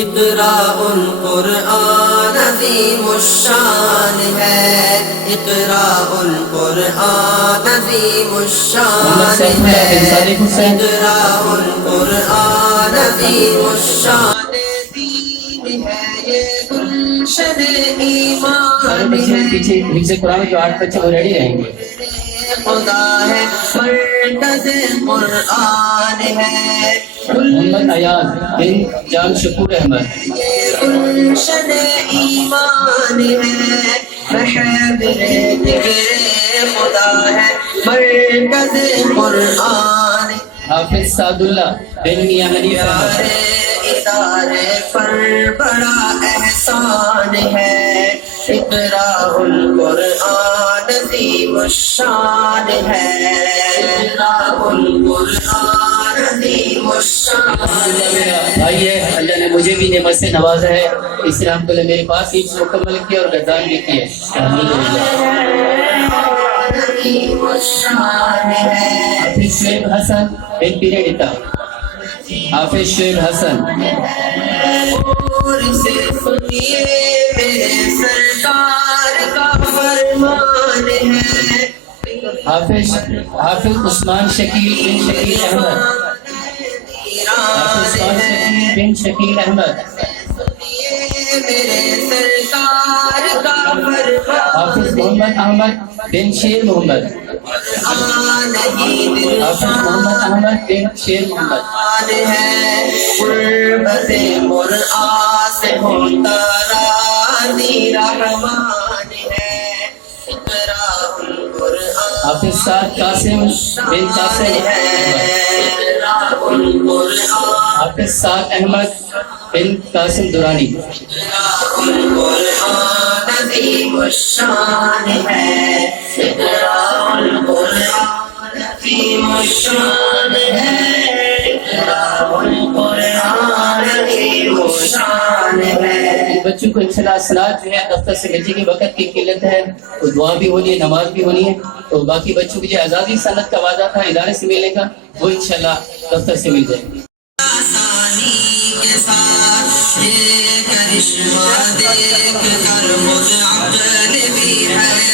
اقراء القرآن عظیم الشان ہے، اقراء القرآن عظیم الشان ہے، اقراء القرآن عظیم الشان دین ہے، یہ گلشن ایمان ہے۔ پیچھے حفظ قرآن جو 8 بچے وہ ریڈی رہیں گے۔ خدا ہے مرکز قرآن ہے، محمد ایاز بن جان شکور احمد، گلشن ایمان ہے، محبر ذکر خدا ہے مرکز قرآن۔ حافظ سعد اللہ بن میاں حنیف احمد، ادارے پر بڑا احسان ہے، اقراء القرآن عظیم الشان ہے، اقراء القرآن عظیم الشان ہے۔ بھائی ہے، اللہ نے مجھے بھی نعمت سے نوازا ہے، اس لیے الحمد للہ میرے پاس ہی مکمل کیا اور گردان بھی کی ہے عظیم الشان ہے۔ حافظ شعیب حسن بن پیریڈیتا، حافظ شعیب حسن، اور سے سنیے میرے سرکار کا فرمان ہے، حافظ عثمان شکیل بن شکیل احمد، حافظ عثمان شکیل بن شکیل احمد، میرے سرکار کا فرمان، حافظ محمد احمد بن شیر محمد، حافظ محمد احمد بن شیر محمد، ہے قربت مرآ سے ہوتا راضی رحمان ہے، اقراء القرآن حافظ سعد قاسم بن قاسم احمد، حافظ سعد احمد بن قاسم درانی، القرآن عظیم الشان ہے، اقراء القرآن عظیم الشان ہے، اقراء القرآن عظیم الشان ہے۔ بچوں کو انشاءاللہ صلاۃ جو ہے دفتر سے بھیجیں گے، وقت کی قلت ہے تو دعا بھی ہونی ہے، نماز بھی ہونی ہے، تو باقی بچوں کی جو آزادی صنعت کا وعدہ تھا ادارے سے ملنے کا وہ انشاءاللہ دفتر سے مل جائے گی۔ آسانی کے ساتھ یہ کرشمہ دیکھ کر خود عقل بھی ہے